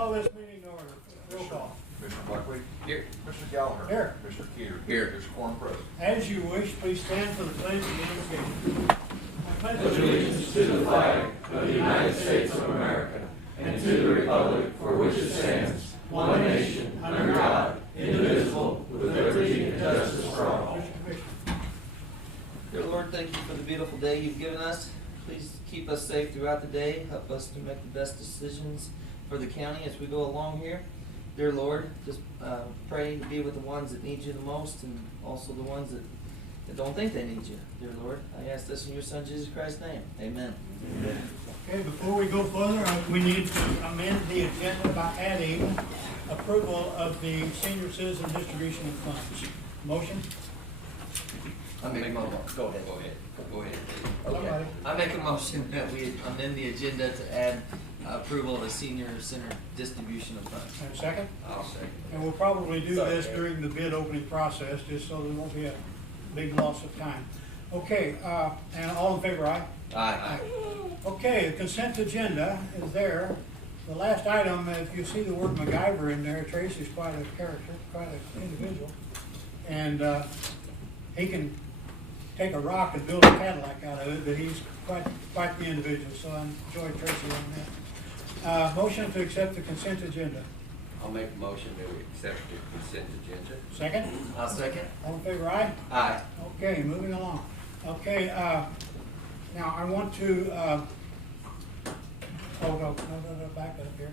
call this meeting to order. Roll call. Commissioner Buckley? Here. Commissioner Gallagher? Here. Commissioner Keeter? Here. Commissioner Corn present. As you wish, please stand for the pledge of invocation. I pledge Allegiance to the flag of the United States of America and to the republic for which it stands, one nation, under God, indivisible, with liberty and justice for all. Dear Lord, thank you for the beautiful day you've given us. Please keep us safe throughout the day. Help us to make the best decisions for the county as we go along here. Dear Lord, just pray to be with the ones that need you the most and also the ones that don't think they need you. Dear Lord, I ask this in your Son Jesus Christ's name. Amen. Amen. Okay, before we go further, we need to amend the agenda by adding approval of the senior citizen distribution of funds. Motion? I make a motion. Go ahead. Okay. Somebody. I make a motion that we amend the agenda to add approval of the senior center distribution of funds. And a second? I'll second. And we'll probably do this during the bid opening process, just so there won't be a big loss of time. Okay, and all in favor, aye? Aye. Okay, the consent agenda is there. The last item, if you see the word MacGyver in there, Tracy's quite a character, quite an individual. And he can take a rock and build a Cadillac out of it, but he's quite the individual, so I enjoyed Tracy on that. Motion to accept the consent agenda. I'll make a motion that we accept the consent agenda. Second? I'll second. All in favor, aye? Aye. Okay, moving along. Okay, now I want to, no, back up here.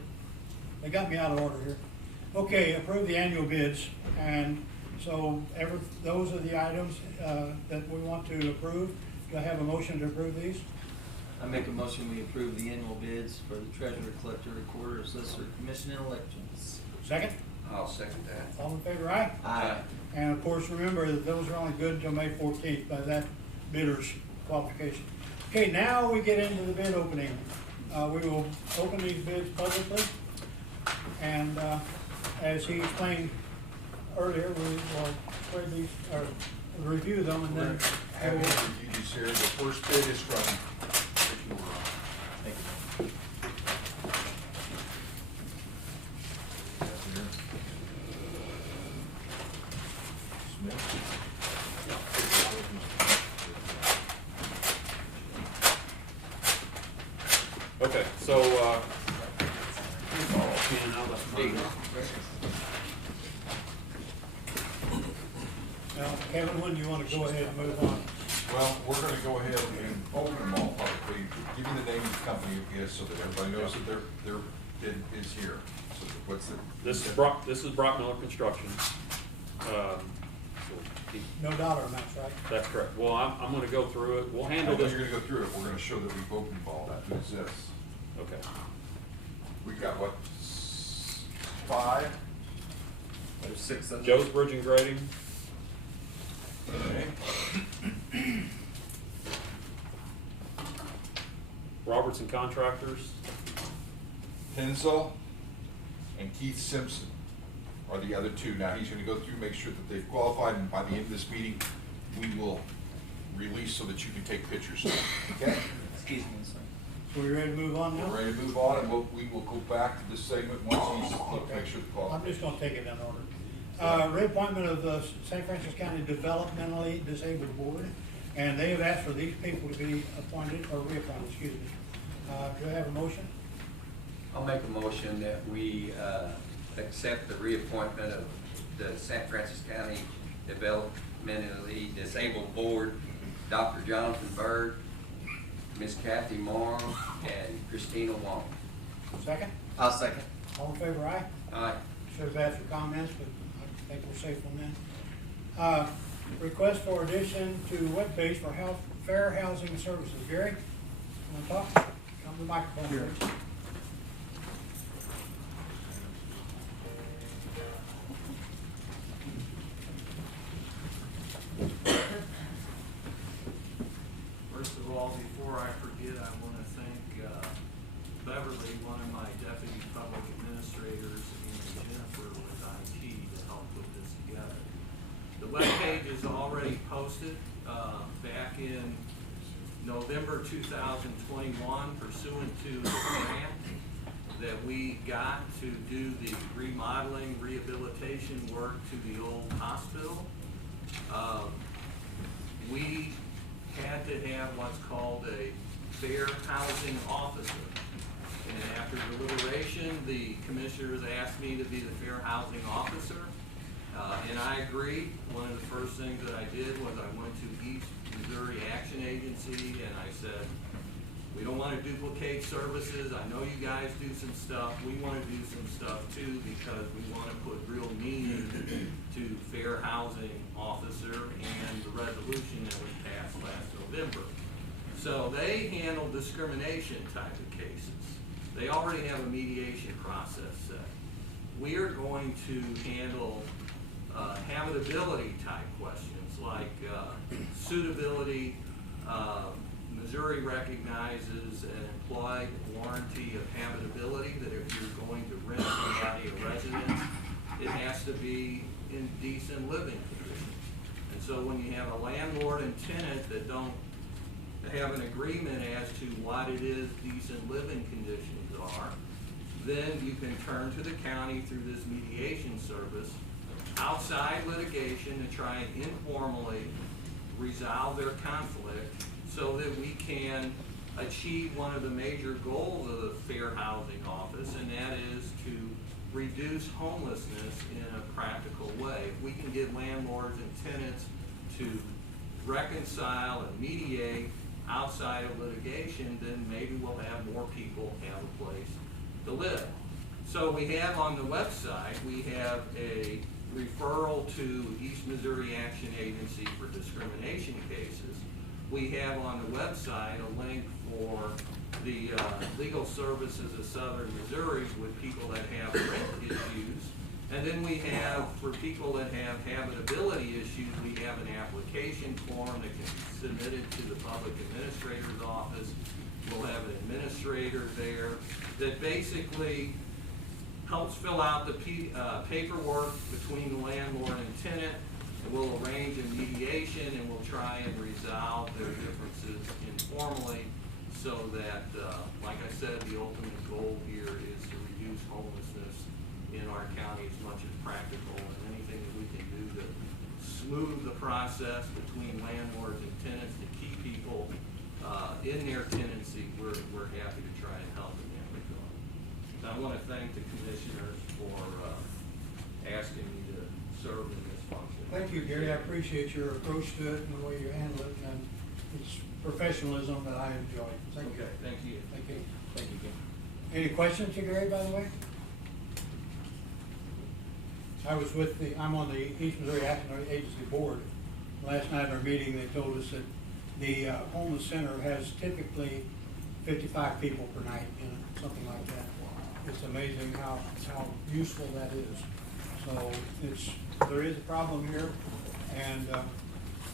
They got me out of order here. Okay, approve the annual bids, and so those are the items that we want to approve. Do I have a motion to approve these? I make a motion we approve the annual bids for the treasurer, collector, recorder, assessor, commission, and elections. Second? I'll second that. All in favor, aye? Aye. And of course, remember that those are only good until May 14th by that bidder's qualification. Okay, now we get into the bid opening. We will open these bids publicly, and as he explained earlier, we will spread these, or review them, and then Having reviewed these here, the first bid is from Okay, so, Now, Kevin, when do you want to go ahead and move on? Well, we're gonna go ahead and open them all publicly, give you the name of the company it is, so that everybody knows that their bid is here. So what's the? this is Brock Miller Construction. No dollar amounts, right? That's correct. Well, I'm gonna go through it. We'll I handle know this. you're gonna go through it, we're gonna show that we've opened them all, that exists. Okay. We've got what, 5? There's 6 of them. Joe's Bridge and Grading, Okay. Robertson Contractors, Penzel and Keith Simpson are the other two. Now, he's gonna go through, make sure that they've qualified, and by the end of this meeting, we will release so that you can take pictures. Okay? Excuse me, sir. So we ready to move on now? We're ready to move on, and we will go back to this segment once he's, make sure the I'm qualification. just gonna take it in order. Reappointment of the St. Francis County Developmentally Disabled Board, and they have asked for these people to be appointed, or reappointed, excuse me. Do I have a motion? I'll make a motion that we accept the reappointment of the St. Francis County Developmentally Disabled Board, Dr. Jonathan Bird, Miss Kathy Morrow, and Christina Wong. Second? I'll second. All in favor, aye? Aye. Should have asked for comments, but I think we're safe on that. Request for addition to webpage for fair housing services. Gary, you want to talk? Come to the microphone, please. First of all, before I forget, I want to thank Beverly, one of my deputy public administrators, and Jennifer with IT to help put this together. The webpage is already posted back in November 2021 pursuant to the grant that we got to do the remodeling, rehabilitation work to the old hospital, we had to have what's called a fair housing officer. And after deliberation, the commissioners asked me to be the fair housing officer. And I agreed. One of the first things that I did was I went to East Missouri Action Agency and I said, we don't want to duplicate services. I know you guys do some stuff. We want to do some stuff too because we want to put real meaning to fair housing officer and the resolution that was passed last November. So they handle discrimination type of cases. They already have a mediation process set. We are going to handle habitability type questions like suitability. Missouri recognizes an implied warranty of habitability, that if you're going to rent somebody a residence, it has to be in decent living conditions. And so when you have a landlord and tenant that don't have an agreement as to what it is decent living conditions are, then you can turn to the county through this mediation service, outside litigation, to try and informally resolve their conflict so that we can achieve one of the major goals of the Fair Housing Office, and that is to reduce homelessness in a practical way. If we can get landlords and tenants to reconcile and mediate outside of litigation, then maybe we'll have more people have a place to live. So we have on the website, we have a referral to East Missouri Action Agency for discrimination cases. We have on the website a link for the Legal Services of Southern Missouri with people that have rent issues. And then we have, for people that have habitability issues, we have an application form that can be submitted to the public administrator's office. We'll have an administrator there that basically helps fill out the paperwork between the landlord and tenant. And we'll arrange a mediation and we'll try and resolve their differences informally so that, like I said, the ultimate goal here is to reduce homelessness in our county as much as practical, and anything that we can do to smooth the process between landlords and tenants to keep people in their tenancy, we're happy to try and help in that regard. So I want to thank the commissioners for asking me to serve in this function. Thank you, Gary. I appreciate your approach to it and the way you handle it, and it's professionalism that I enjoy. Thank you. Okay, thank you. Thank you. Thank you, Gary. Any questions to Gary, by the way? I'm on the East Missouri Action Agency Board. Last night in our meeting, they told us that the homeless center has typically 55 people per night in it, something like that. It's amazing how useful that is. So there is a problem here, and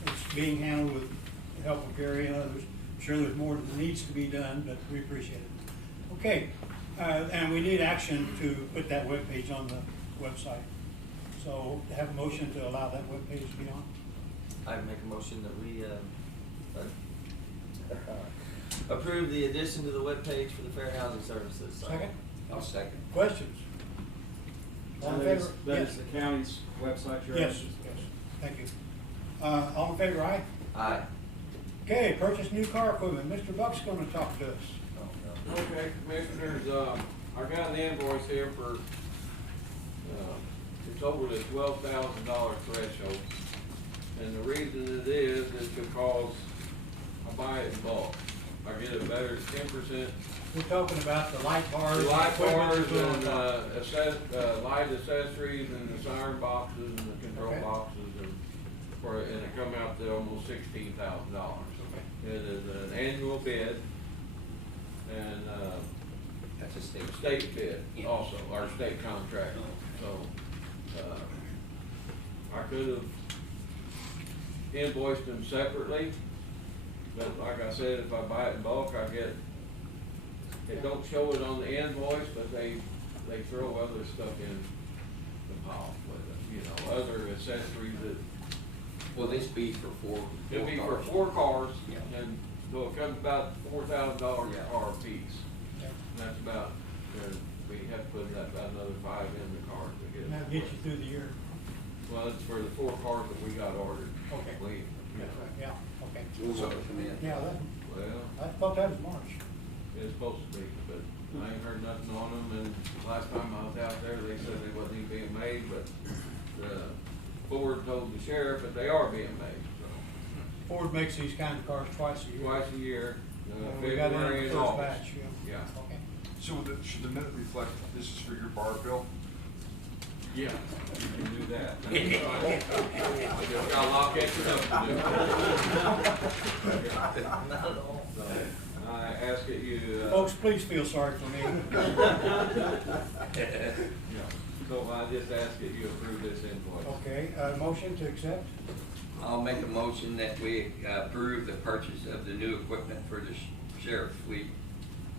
it's being handled with the help of Gary and others. I'm sure there's more that needs to be done, but we appreciate it. Okay, and we need action to put that webpage on the website. So to have a motion to allow that webpage to be on. I make a motion that we approve the addition to the webpage for the Fair Housing Services. Second? I'll second. Questions? All in favor? That Yes. is the county's website, your Yes, yes, thank you. All in favor, aye? Aye. Okay, purchase new car equipment. Mr. Buck's gonna talk to us. Okay, commissioners, I got an invoice here for, it's over the $12,000 threshold. And the reason it is because I buy it in bulk. I get a better 10%. We're talking about the light bars. The light bars equipment and, light accessories and the siren boxes and the control Okay. boxes and it come out to almost $16,000. Okay. It is an annual bid and, That's a state. state bid Yeah. also, our state contract. So, I could have invoiced them separately, but like I said, if I buy it in bulk, I get, it don't show it on the invoice, but they throw other stuff in the pile with it, you know, other accessories that, Will this be for four it'd be for cars? 4 cars, Yeah. and so it comes about $4,000 a Yeah. car a piece. Yeah. And that's about, but you have to put that, another 5 in the car to get. And that'll get you through the year. Well, it's for the 4 cars that we got ordered. Okay. Clean. Yeah, okay. We'll vote them in. Yeah, that, Well, I thought that was March. it's supposed to be, but I ain't heard nothing on them, and last time I was out there, they said they wasn't even being made, but the Ford told the sheriff that they are being made, so. Ford makes these kind of cars twice a year. Twice a year, We got in February the and first August. batch, yeah. Yeah. Okay. So should the minute reflect this is for your bar bill? Yeah, you can do that. I just got a lot catching up to do. Not at all. So, I ask that you, Folks, please feel sorry for me. yeah, so I just ask that you approve this invoice. Okay, motion to accept? I'll make a motion that we approve the purchase of the new equipment for the sheriff's fleet.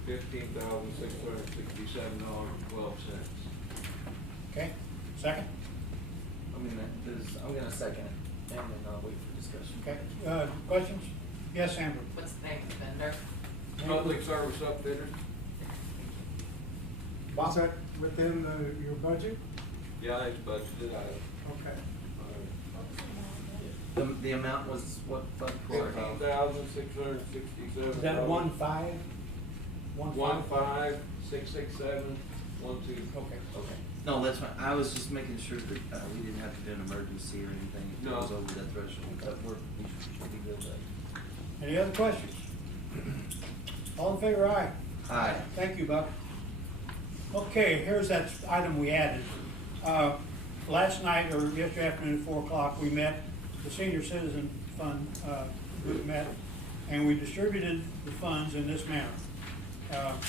$15,667.12. Okay, second? I'm gonna second it, and then I'll wait for discussion. Okay, questions? Yes, Amber? What's the name of the vendor? Public service upfitters? Was that within your budget? Yeah, it's budgeted, Okay. The amount was what fund? $15,667. Is that 1.5? 1566712. Okay. Okay. No, that's fine. I was just making sure that we didn't have to do an emergency or anything if it No. was over that threshold. But we should be good there. Any other questions? All in favor, aye. Aye. Thank you, Buck. Okay, here's that item we added. Last night, or yesterday afternoon at 4 o'clock, we met, the Senior Citizen Fund group met, and we distributed the funds in this manner.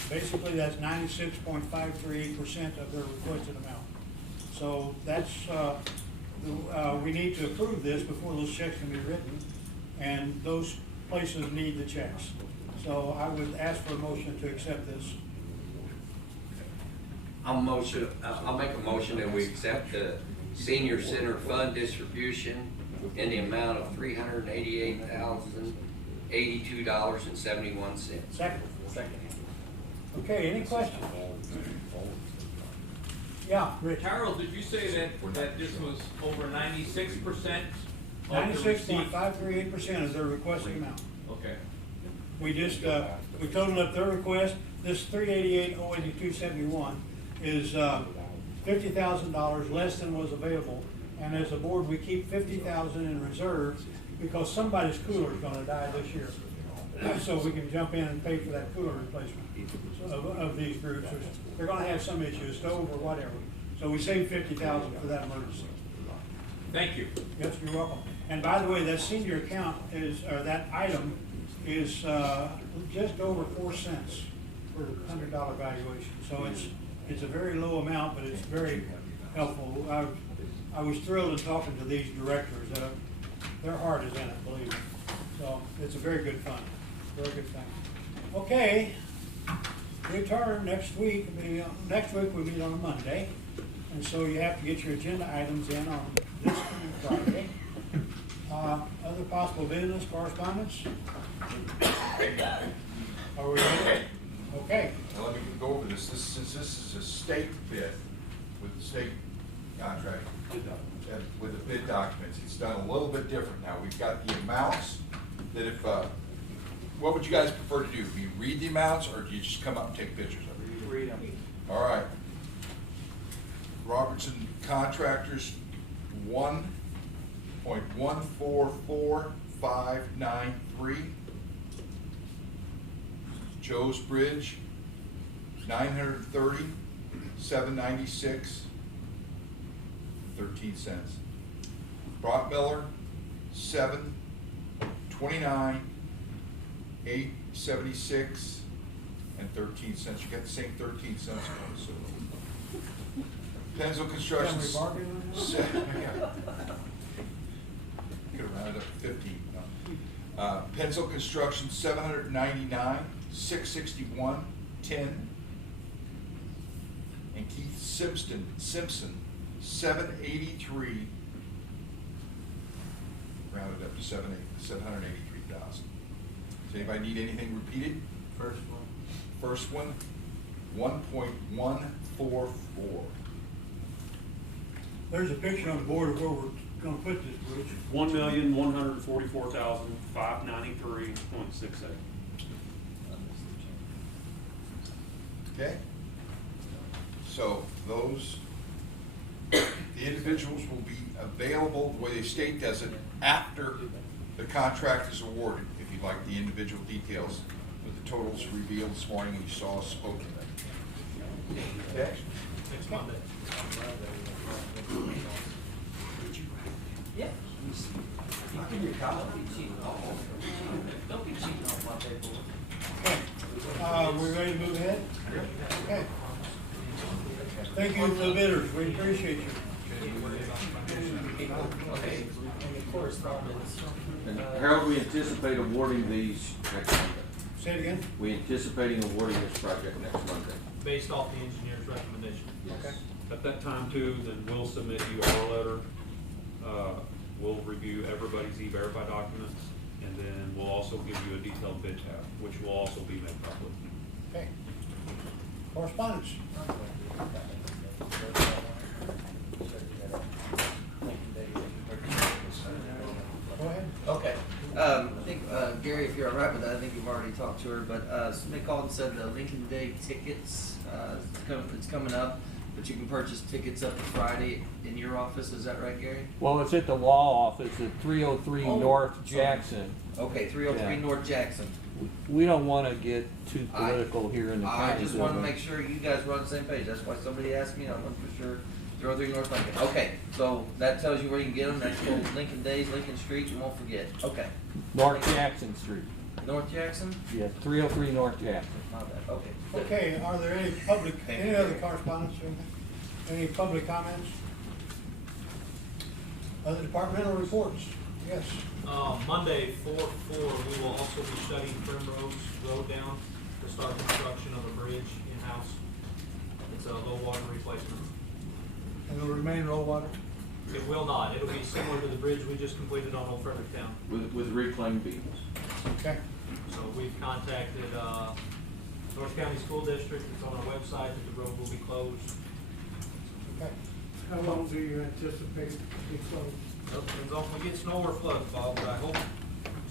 Basically, that's 96.538% of their requested amount. So that's, we need to approve this before those checks can be written, and those places need the checks. So I would ask for a motion to accept this. I'll make a motion that we accept the senior center fund distribution in the amount of $388,082.71. Second? Second. Okay, any questions? Yeah, Rich? Harold, did you say that this was over 96%? 96.538% is their requested amount. Okay. We just, we totaled up their request. This 388,082.71 is $50,000 less than was available. And as a board, we keep $50,000 in reserve because somebody's cooler is gonna die this year. So we can jump in and pay for that cooler replacement of these groups. They're gonna have some issue, a stove or whatever. So we saved $50,000 for that emergency. Thank you. Yes, you're welcome. And by the way, that senior account is, or that item is just over 4 cents for a $100 valuation. So it's a very low amount, but it's very helpful. I was thrilled in talking to these directors. Their heart is in it, believe me. So it's a very good fund, very good thing. Okay, return next week. Next week we meet on a Monday, and so you have to get your agenda items in on this coming Friday. Other possible business, correspondence? Are we ready? Okay. Now let me go over this. Since this is a state bid with the state contract, and with the bid documents, it's done a little bit different now. We've got the amounts that if, what would you guys prefer to do? Do you read the amounts or do you just come up and take pictures of it? Read them. All right. Robertson Contractors, 1.144593. Joe's Bridge, 930, 796, 13 cents. Brockmiller, 729, 876, and 13 cents. You got the same 13 cents on it, so. Pennzoil Construction. Can we bargain on that? Could have rounded up to 15. No. Pennzoil Construction, 799, 661, 10. And Keith Simpson, 783, rounded up to 783,000. Does anybody need anything repeated? First one. First one, 1.144. There's a picture on the board of where we're gonna put this bridge. $1,144,593.68. Okay? So those, the individuals will be available, the way the state does it, after the contract is awarded, if you'd like the individual details with the totals revealed this morning when you saw us spoken. Okay? Next Monday. Yeah. I'll give you a copy. Don't be cheating off my paperwork. Okay, we're ready to move ahead? Okay. Thank you to the bidders, we appreciate you. Okay. Correspondence. And Harold, we anticipate awarding these next Monday. Say it again? We anticipating awarding this project next Monday. Based off the engineer's recommendation. Okay. At that time too, then we'll submit you our letter. We'll review everybody's E-Verify documents, and then we'll also give you a detailed bid tab, which will also be made public. Okay. Correspondence? Go ahead. Okay, I think, Gary, if you're all right with that, I think you've already talked to her, but, somebody called and said the Lincoln Day tickets, it's coming up, but you can purchase tickets up to Friday in your office, is that right, Gary? Well, it's at the law office at 303 Oh, North sorry. Jackson. Okay, 303 Yeah. North Jackson. We don't want to get too political here in the county. I just wanted to do we? make sure you guys were on the same page, that's why somebody asked me, I wasn't for sure. 303 North Lincoln, okay, so that tells you where you can get them, that's called Lincoln Days, Lincoln Street, you won't forget, okay. North Jackson Street. North Jackson? Yes, 303 North Jackson. My bad, okay. good. Okay, are there any other correspondence or anything? Any public comments? Other departmental reports? Yes. Monday, 4/4, we will also be shutting Primrose Road down to start construction of a bridge in-house. It's a low water replacement. And it'll remain low water? It will not, it'll be similar to the bridge we just completed on Old Fredericktown. With reclaimed beams. Okay. So we've contacted, North County School District, it's on our website, that the road will be closed. Okay. How long do you anticipate it to be closed? So depends on if we get snow or floods, Bob, but I hope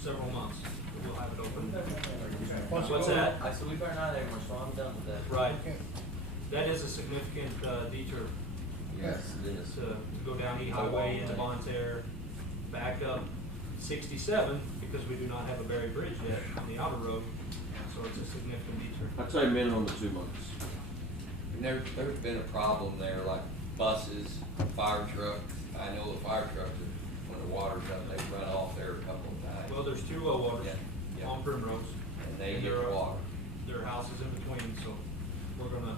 several months that we'll have it open. What's that? I said we better not anymore, so I'm done with that. Right, Okay. that is a significant, detour Yes, it is. to go down E Highway into Bonne Terre, back up 67, because we do not have a Berry Bridge yet on the outer road, so it's a significant detour. I'd say minimum of 2 months. And there's been a problem there, like buses, fire trucks. I know the fire trucks, when the water's up, they run off there a couple of times. Well, there's two low waters Yeah, yeah. on Primrose. And they and get there are- water. There are houses in between, so we're gonna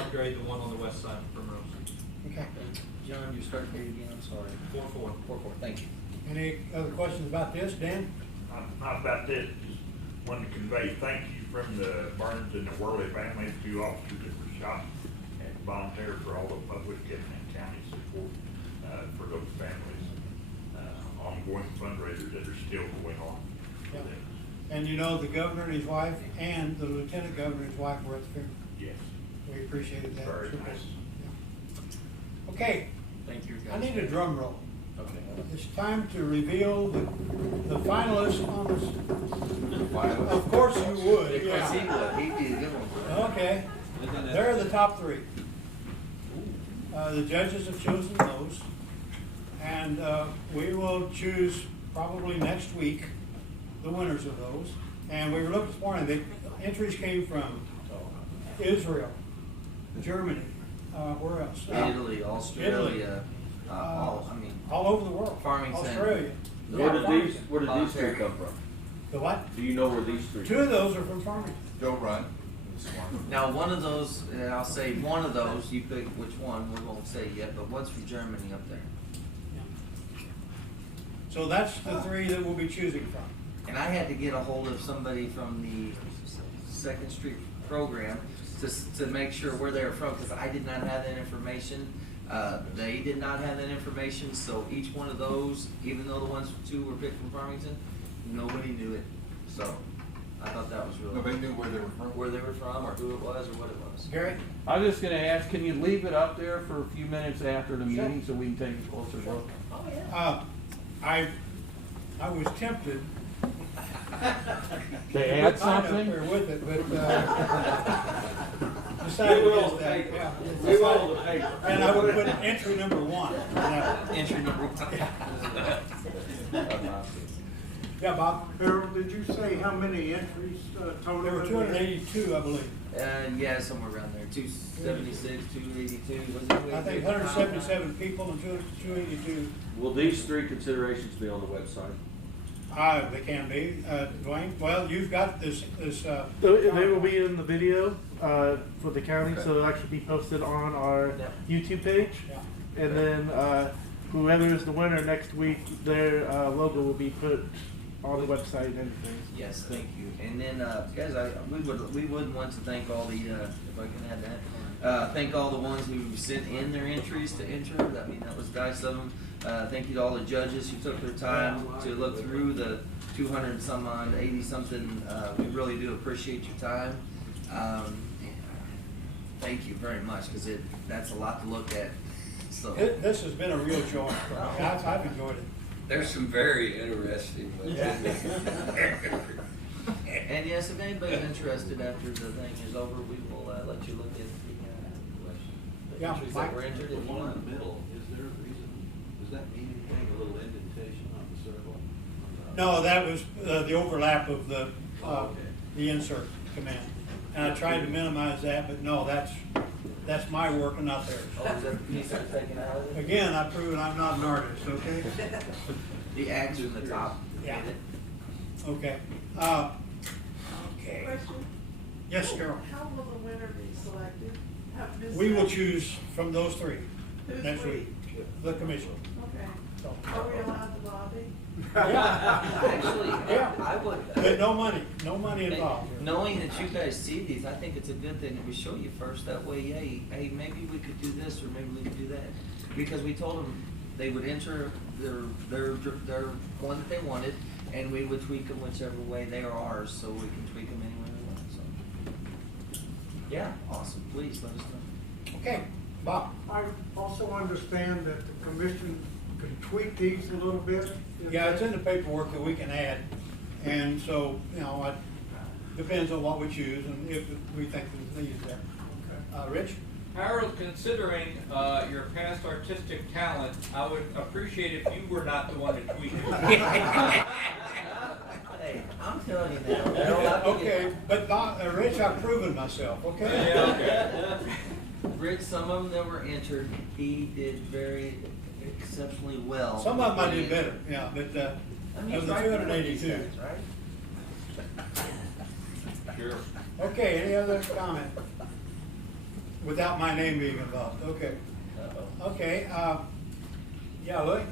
upgrade the one on the west side of Primrose. Okay. John, you start date again, I'm sorry. 4/4. 4/4, thank you. Any other questions about this, Dan? Not about this, just wanted to convey thank you from the Burns and the Worley family, two officers that were shot, and volunteer for all the public and county support, for those families. Ongoing fundraisers that are still going on. Yeah. And you know, the governor and his wife and the lieutenant governor and his wife were at the funeral. Yes, We appreciated that. very nice. Yeah. Okay, Thank you, guys. I need a drum roll. Okay. It's time to reveal the finalists on this. Of course you would, Of course he yeah. would, he'd be a good one. Okay, they're the top three. The judges have chosen those, and we will choose probably next week the winners of those. And we were looking this morning, the entries came from Israel, Germany, where else? Italy, Australia, All over the world. Farmington. Australia. Where did these Farmington. three come from? The what? Do you know where these three? Two of those are from Farmington. Don't run. This one. Now, one of those, I'll say one of those, you pick which one, we won't say yet, but one's from Germany up there. So that's the three that we'll be choosing from. And I had to get a hold of somebody from the Second Street program to make sure where they were from, because I did not have that information. They did not have that information, so each one of those, even though the ones two were picked from Farmington, nobody knew it. So, I thought that was really. Nobody knew where they were from. Where they were from, or who it was, or what it was. Gary? I was just gonna ask, can you leave it up there for a few minutes after the Sure. meeting so we can take a closer look? Oh, yeah. I was tempted To add sign up something? there with it, but, decided against that, yeah. We roll the paper. And I would put entry number 1. Entry number 1. Yeah, Bob? Harold, did you say how many entries total? There were 282, I believe. Yeah, somewhere around there, 276, 282, was it? I think 177 people and 282. Will these three considerations be on the website? They can be. Dwayne, well, you've got this. They will be in the video for the county, so it'll actually be posted on our YouTube page. Yeah. And then whoever is the winner next week, their logo will be put on the website and everything. Yes, thank you. And then, guys, we would want to thank all the, if I can add that, thank all the ones who sent in their entries to enter. I mean, that was nice of them. Thank you to all the judges who took their time to look through the 200 and some odd, 80 something. We really do appreciate your time. Thank you very much, because that's a lot to look at. So This has been a real joy for me. I've enjoyed it. There's some very interesting ones in there. And yes, if anybody's interested after the thing is over, we will let you look at the questions. Yeah, Entries Mike? that were entered if you want. middle, is there a reason, does that mean anything, a little indentation on the circle? No, that was the overlap of the Okay. insert command. And I tried to minimize that, but no, that's my work and not theirs. Oh, is that the piece that's taken out of it? Again, I've proven I'm not an artist, okay? The X from the top. Yeah. Get it? Okay. Okay. Question? Yes, Carol. How will the winner be selected? We will choose from those three Who's next we? week. The commission. Okay. So, Are we allowed to lobby? Actually, Yeah. I would. but no money involved. Knowing that you guys see these, I think it's a good thing that we show you first. That way, hey, maybe we could do this or maybe we could do that. Because we told them they would enter their one that they wanted, and we would tweak them whichever way they are ours, so we can tweak them any way we want. So, yeah, awesome. Please let us know. Okay, Bob. I also understand that the commission can tweak these a little bit. Yeah, it's in the paperwork that we can add, and so, it depends on what we choose and if we think there's needs there. Rich? Harold, considering your past artistic talent, I would appreciate if you were not the one to tweak it. Hey, I'm telling you now. Harold, I think Okay, but Bob, Rich, I've proven myself, okay? Yeah, okay. Rich, some of them that were entered, he did very exceptionally well. Some of them I did better, yeah, but, I mean, of the right for what he 282. says, right? Sure. Okay, any other comment? Without my name being involved, okay. Uh-oh. Okay, yeah, Louis?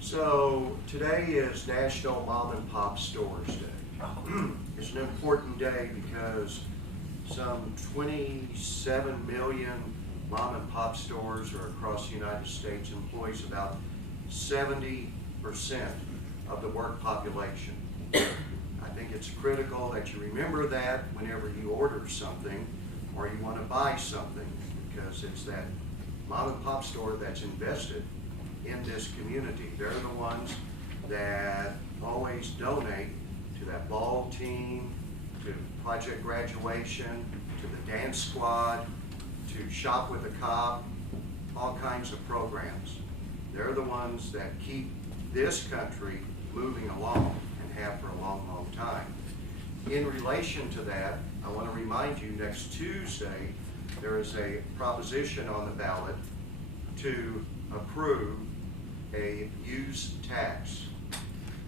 So today is National Mom and Pop Stores Day. It's an important day because some 27 million mom and pop stores are across the United States, employs about 70% of the work population. I think it's critical that you remember that whenever you order something or you want to buy something, because it's that mom and pop store that's invested in this community. They're the ones that always donate to that ball team, to project graduation, to the dance squad, to Shop with a Cop, all kinds of programs. They're the ones that keep this country moving along and have for a long, long time. In relation to that, I want to remind you, next Tuesday, there is a proposition on the ballot to approve a use tax.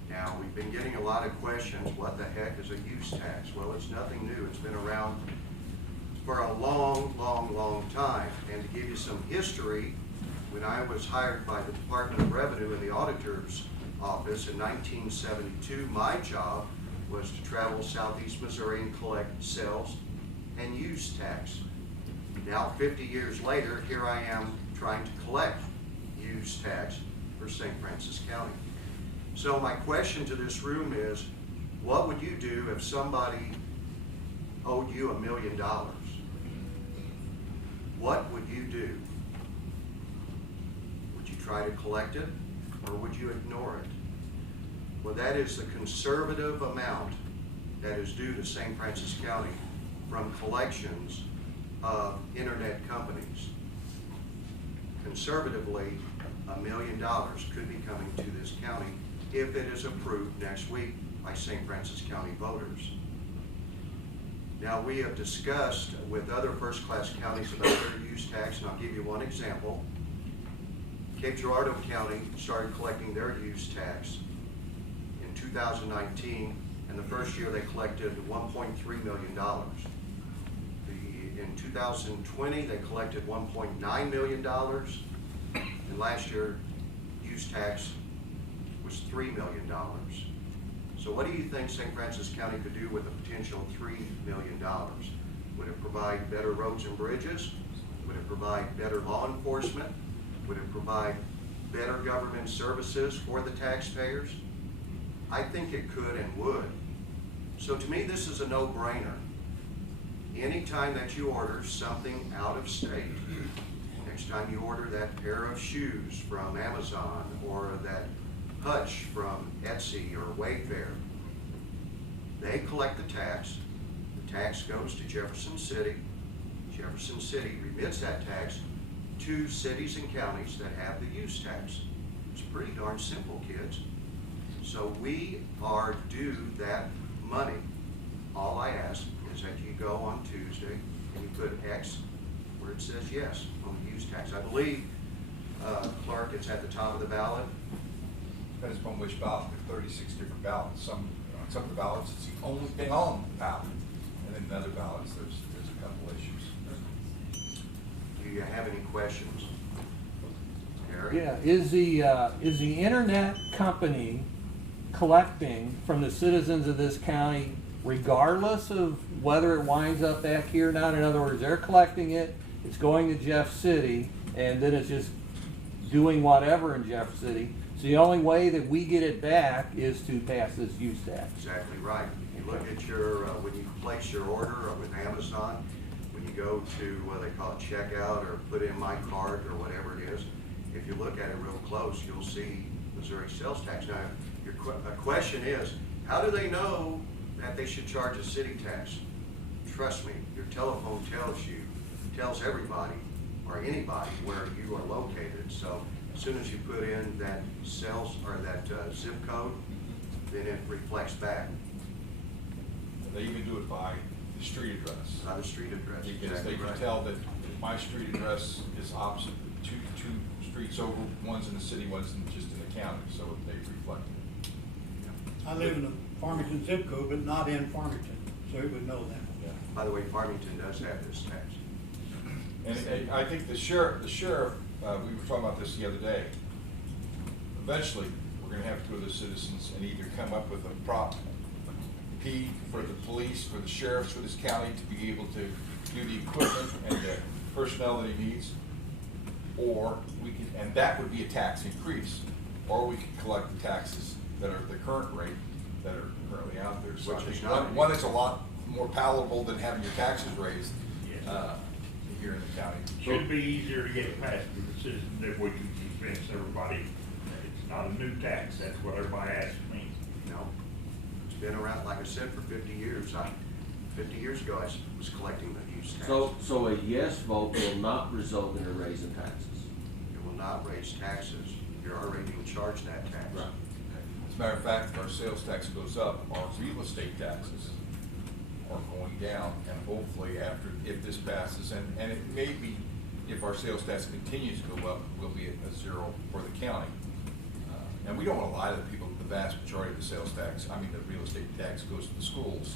Now, we've been getting a lot of questions, what the heck is a use tax? Well, it's nothing new. It's been around for a long, long, long time. And to give you some history, when I was hired by the Department of Revenue in the auditor's office in 1972, my job was to travel southeast Missouri and collect sales and use tax. Now, 50 years later, here I am trying to collect use tax for St. Francis County. So my question to this room is, What would you do if somebody owed you $1 million? What would you do? Would you try to collect it, or would you ignore it? Well, that is the conservative amount that is due to St. Francis County from collections of internet companies. Conservatively, $1 million could be coming to this county if it is approved next week by St. Francis County voters. Now, we have discussed with other first-class counties about their use tax, and I'll give you one example. Cape Girardeau County started collecting their use tax in 2019, and the first year they collected $1.3 million. In 2020, they collected $1.9 million, and last year, use tax was $3 million. So what do you think St. Francis County could do with a potential $3 million? Would it provide better roads and bridges? Would it provide better law enforcement? Would it provide better government services for the taxpayers? I think it could and would. So to me, this is a no-brainer. Anytime that you order something out of state, next time you order that pair of shoes from Amazon or that hutch from Etsy or Wayfair, they collect the tax. The tax goes to Jefferson City. Jefferson City remits that tax to cities and counties that have the use tax. It's pretty darn simple, kids. So we are due that money. All I ask is that you go on Tuesday and you put X where it says yes on the use tax. I believe, Clark, it's at the top of the ballot. Depends upon which ballot. There are 36 different ballots. Some of the ballots, it's the only thing on the ballot. And then in other ballots, there's a couple issues. Do you have any questions? Harry? Yeah, is the internet company collecting from the citizens of this county regardless of whether it winds up back here or not? In other words, they're collecting it, it's going to Jeff City, and then it's just doing whatever in Jeff City. So the only way that we get it back is to pass this use tax. Exactly right. If you look at your, when you place your order with Amazon, when you go to what they call it checkout or put in my cart or whatever it is, if you look at it real close, you'll see Missouri sales tax. Now, your question is, how do they know that they should charge a city tax? Trust me, your telephone tells everybody or anybody where you are located. So as soon as you put in that sales or that zip code, then it reflects back. They even do it by the street address. By the street address. Because Exactly they can right. tell that my street address is opposite two streets over, one's in the city, one's just in the county, so they reflect it. I live in the Farmington zip code, but not in Farmington, so it would know that. Yeah. By the way, Farmington does have this tax. And I think the sheriff, we were talking about this the other day. Eventually, we're gonna have to go to the citizens and either come up with a prop P for the police, for the sheriffs, for this county to be able to do the equipment and the personnel that he needs, or we can, and that would be a tax increase, or we could collect the taxes that are the current rate that are currently out there. So I Which is think not- one that's a lot more palatable than having your taxes raised, here in the county. Should be easier to get passed with the citizens if we can convince everybody that it's not a new tax. That's what everybody asks me. No, it's been around, like I said, for 50 years. 50 years ago, I was collecting the use tax. So a yes vote will not result in a raise in taxes? It will not raise taxes. You're already being charged that tax. Right. As a matter of fact, if our sales tax goes up, our real estate taxes are going down, and hopefully after, if this passes, and it may be, if our sales tax continues to go up, we'll be at a zero for the county. And we don't want to lie to people, the vast majority of the sales tax, I mean, the real estate tax goes to the schools,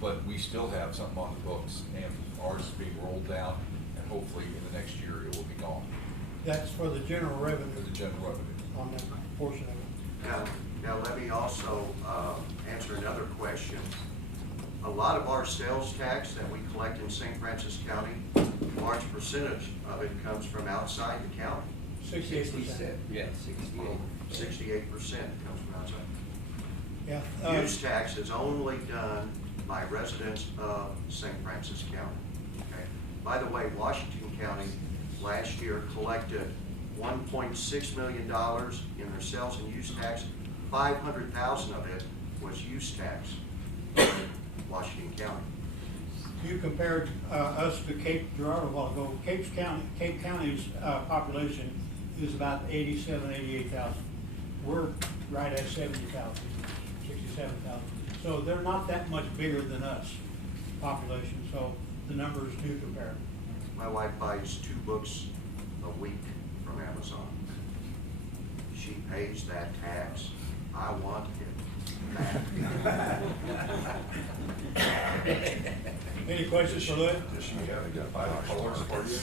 but we still have something on the books, and ours is being rolled down, and hopefully in the next year it will be gone That's for the general revenue for the general revenue. on that portion of it. Now let me also answer another question. A lot of our sales tax that we collect in St. Francis County, a large percentage of it comes from outside the county. 68%. Yeah, 68. 68% comes from outside. Yeah. Use tax is only done by residents of St. Francis County. Okay. By the way, Washington County last year collected $1.6 million in their sales and use tax. 500,000 of it was use tax in Washington County. You compared us to Cape Girardeau a while ago. Cape County's population is about 88,000. We're right at 70,000, 67,000. So they're not that much bigger than us, population, so the numbers do compare. My wife buys 2 books a week from Amazon. She pays that tax. I want it back. Any questions for Louis? Does she have to buy the colors for you?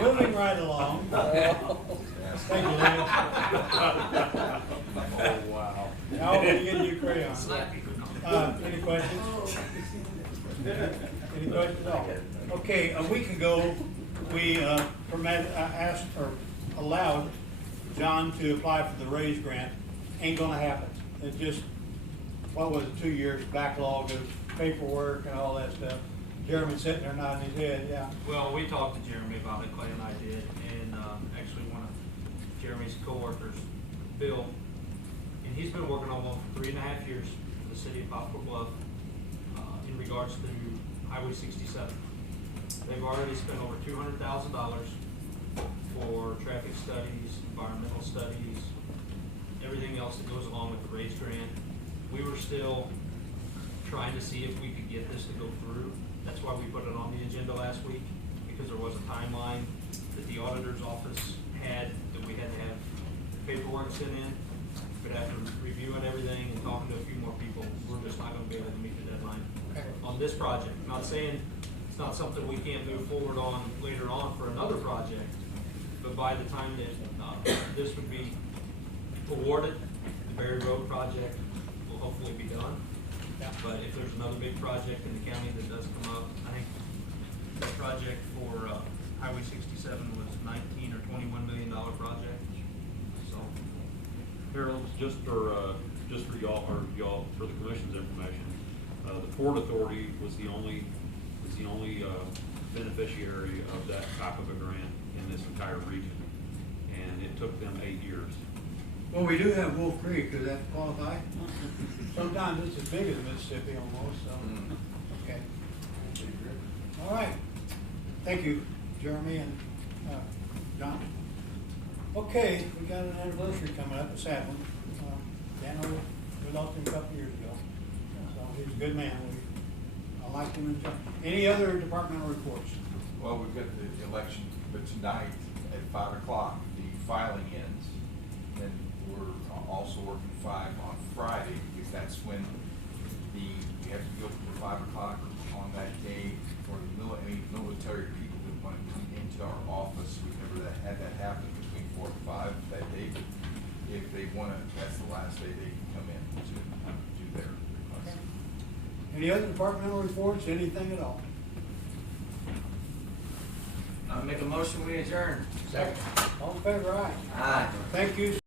Moving right along. Thank you, Louis. Oh, wow. How old are you getting your crayons? Any questions? Any questions at all? Okay, a week ago, we asked or allowed John to apply for the raise grant. Ain't gonna happen. It just, what was it, 2 years backlog of paperwork and all that stuff. Jeremy's sitting there nodding his head, yeah. Well, we talked to Jeremy about it, Clay and I did, and actually one of Jeremy's coworkers, Bill, and he's been working on one for 3.5 years for the city of Poplar Bluff in regards to Highway 67. They've already spent over $200,000 for traffic studies, environmental studies, everything else that goes along with the raise grant. We were still trying to see if we could get this to go through. That's why we put it on the agenda last week, because there was a timeline that the auditor's office had that we had to have paperwork sent in. But after reviewing everything and talking to a few more people, we're just not gonna be able to meet the deadline on this project. Not saying it's not something we can't move forward on later on for another project, but by the time that this would be awarded, the Berry Road project will hopefully be done. But if there's another big project in the county that does come up, I think the project for Highway 67 was $19 or $21 million project. So, Harold, just for y'all, for the commission's information, the Port Authority was the only beneficiary of that type of a grant in this entire region, and it took them 8 years. Well, we do have Wolf Creek, does that qualify? Sometimes it's as big as Mississippi almost, so, okay. All right, thank you, Jeremy and John. Okay, we got an anniversary coming up, a sad one. Dano, we lost him a couple years ago, so he's a good man. I liked him and John. Any other departmental reports? Well, we've got the election, but tonight at 5 o'clock, the filing ends. And we're also working 5 on Friday, because that's when we have to go to 5 o'clock on that day for any military people that want to come into our office. We've never had that happen between 4 and 5 that day, but if they want to, that's the last day they can come in to do their request. Any other departmental reports, anything at all? I make a motion, we adjourn. Second. All in favor, aye. Aye. Thank you.